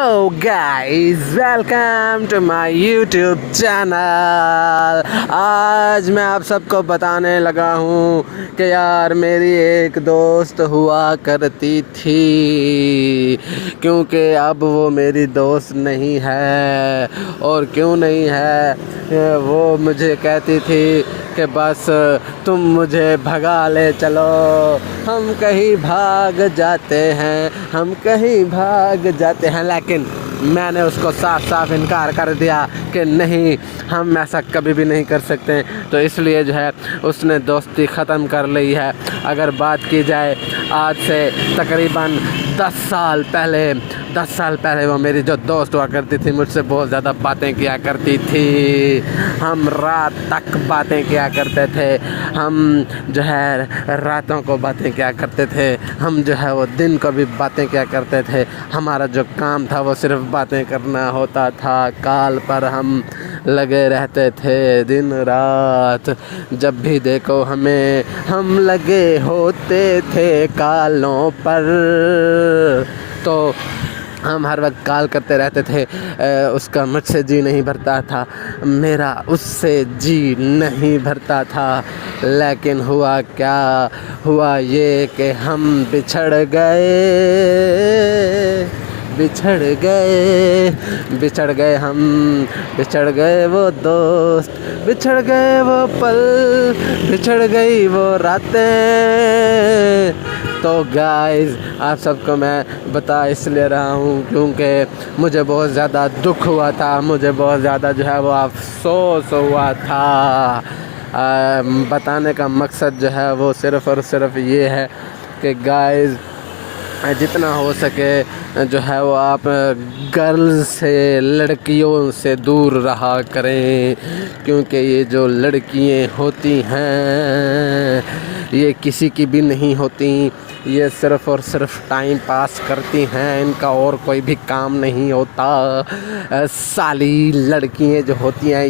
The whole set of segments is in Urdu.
Hello guys, welcome to my YouTube channel. آج میں آپ سب کو بتانے لگا ہوں کہ یار میری ایک دوست ہوا کرتی تھی، کیونکہ اب وہ میری دوست نہیں ہے۔ اور کیوں نہیں ہے؟ وہ مجھے کہتی تھی کہ بس تم مجھے بھگا لے چلو، ہم کہیں بھاگ جاتے ہیں، ہم کہیں بھاگ جاتے ہیں، لیکن میں نے اس کو صاف صاف انکار کر دیا کہ نہیں، ہم ایسا کبھی بھی نہیں کر سکتے۔ تو اس لیے جو ہے اس نے دوستی ختم کر لی ہے۔ اگر بات کی جائے آج سے تقریباً 10 سال پہلے وہ میری جو دوست ہوا کرتی تھی، مجھ سے بہت زیادہ باتیں کیا کرتی تھی۔ ہم رات تک باتیں کیا کرتے تھے، ہم جو ہے راتوں کو باتیں کیا کرتے تھے، ہم جو ہے وہ دن کو بھی باتیں کیا کرتے تھے۔ ہمارا جو کام تھا وہ صرف باتیں کرنا ہوتا تھا، کال پر ہم لگے رہتے تھے دن رات، جب بھی دیکھو ہمیں ہم لگے ہوتے تھے کالوں پر۔ تو ہم ہر وقت کال کرتے رہتے تھے، اس کا مجھ سے جی نہیں بھرتا تھا، میرا اس سے جی نہیں بھرتا تھا، لیکن ہوا کیا؟ ہوا یہ کہ ہم بچھڑ گئے ہم، بچھڑ گئے وہ دوست، بچھڑ گئے وہ پل، بچھڑ گئی وہ راتیں۔ تو گائز آپ سب کو میں بتا اس لیے رہا ہوں کیونکہ مجھے بہت زیادہ دکھ ہوا تھا، مجھے بہت زیادہ جو ہے وہ افسوس ہوا تھا۔ بتانے کا مقصد جو ہے وہ صرف اور صرف یہ ہے کہ گائز جتنا ہو سکے جو ہے وہ آپ گرلز سے، لڑکیوں سے دور رہا کریں، کیونکہ یہ جو لڑکیاں ہوتی ہیں یہ کسی کی بھی نہیں ہوتی، یہ صرف اور صرف ٹائم پاس کرتی ہیں، ان کا اور کوئی بھی کام نہیں ہوتا۔ سالی لڑکیاں جو ہوتی ہیں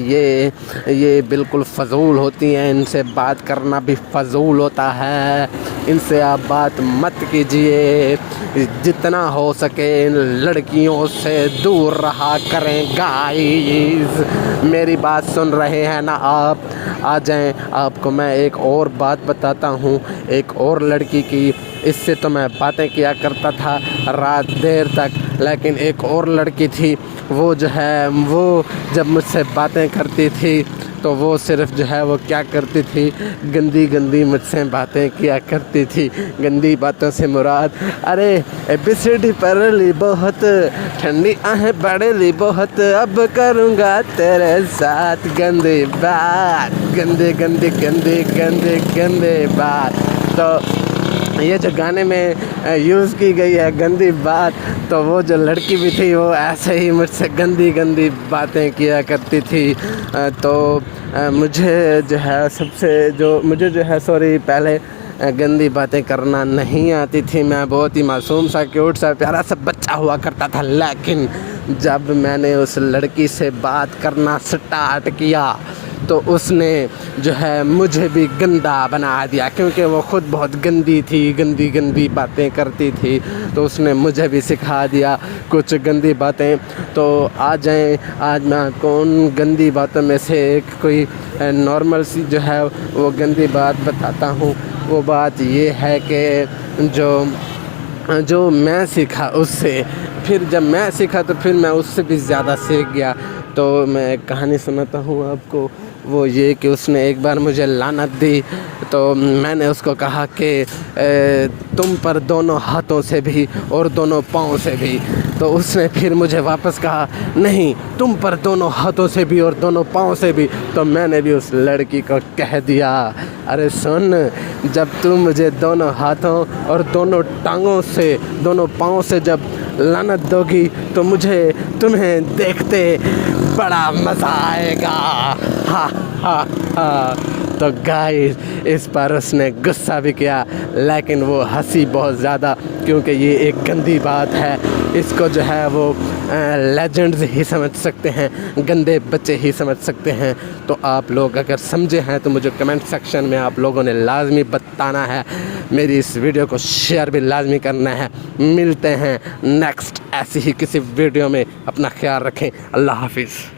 یہ بالکل فضول ہوتی ہیں، ان سے بات کرنا بھی فضول ہوتا ہے، ان سے آپ بات مت کیجئے، جتنا ہو سکے ان لڑکیوں سے دور رہا کریں گائز۔ میری بات سن رہے ہیں نا آپ؟ آ جائیں، آپ کو میں ایک اور بات بتاتا ہوں، ایک اور لڑکی کی۔ اس سے تو میں باتیں کیا کرتا تھا رات دیر تک، لیکن ایک اور لڑکی تھی، وہ جو ہے وہ جب مجھ سے باتیں کرتی تھی تو وہ صرف جو ہے وہ کیا کرتی تھی، گندی مجھ سے باتیں کیا کرتی تھی۔ گندی باتوں سے مراد ارے بسڑی پر لی بہت، ٹھنڈی آہیں بڑھ لی بہت، اب کروں گا تیرے ساتھ گندی بات، گندی بات۔ تو یہ جو گانے میں یوز کی گئی ہے گندی بات، تو وہ جو لڑکی بھی تھی وہ ایسے ہی مجھ سے گندی باتیں کیا کرتی تھی۔ تو مجھے جو ہے پہلے گندی باتیں کرنا نہیں آتی تھی، میں بہت ہی معصوم سا، کیوٹ سا، پیارا سا بچہ ہوا کرتا تھا، لیکن جب میں نے اس لڑکی سے بات کرنا سٹارٹ کیا تو اس نے جو ہے مجھے بھی گندا بنا دیا، کیونکہ وہ خود بہت گندی تھی، گندی باتیں کرتی تھی، تو اس نے مجھے بھی سکھا دیا کچھ گندی باتیں۔ تو آ جائیں، آج میں کون گندی باتوں میں سے ایک کوئی نارمل سی جو ہے وہ گندی بات بتاتا ہوں۔ وہ بات یہ ہے کہ جو میں سیکھا اس سے، پھر جب میں سیکھا تو پھر میں اس سے بھی زیادہ سیکھ گیا۔ تو میں ایک کہانی سناتا ہوں آپ کو، وہ یہ کہ اس نے ایک بار مجھے لعنت دی، تو میں نے اس کو کہا کہ تم پر دونوں ہاتھوں سے بھی اور دونوں پاؤں سے بھی۔ تو اس نے پھر مجھے واپس کہا نہیں، تم پر دونوں ہاتھوں سے بھی اور دونوں پاؤں سے بھی۔ تو میں نے بھی اس لڑکی کو کہہ دیا ارے سن، جب تم مجھے دونوں ہاتھوں اور دونوں ٹانگوں سے، دونوں پاؤں سے جب لعنت دو گی تو مجھے تمہیں دیکھتے بڑا مزہ آئے گا، ہاں۔ تو گائز اس پر اس نے غصہ بھی کیا، لیکن وہ ہنسی بہت زیادہ، کیونکہ یہ ایک گندی بات ہے، اس کو جو ہے وہ لیجنڈز ہی سمجھ سکتے ہیں، گندے بچے ہی سمجھ سکتے ہیں۔ تو آپ لوگ اگر سمجھے ہیں تو مجھے کمنٹ سیکشن میں آپ لوگوں نے لازمی بتانا ہے، میری اس ویڈیو کو شیئر بھی لازمی کرنا ہے۔ ملتے ہیں نیکسٹ ایسی ہی کسی ویڈیو میں، اپنا خیال رکھیں، اللہ حافظ۔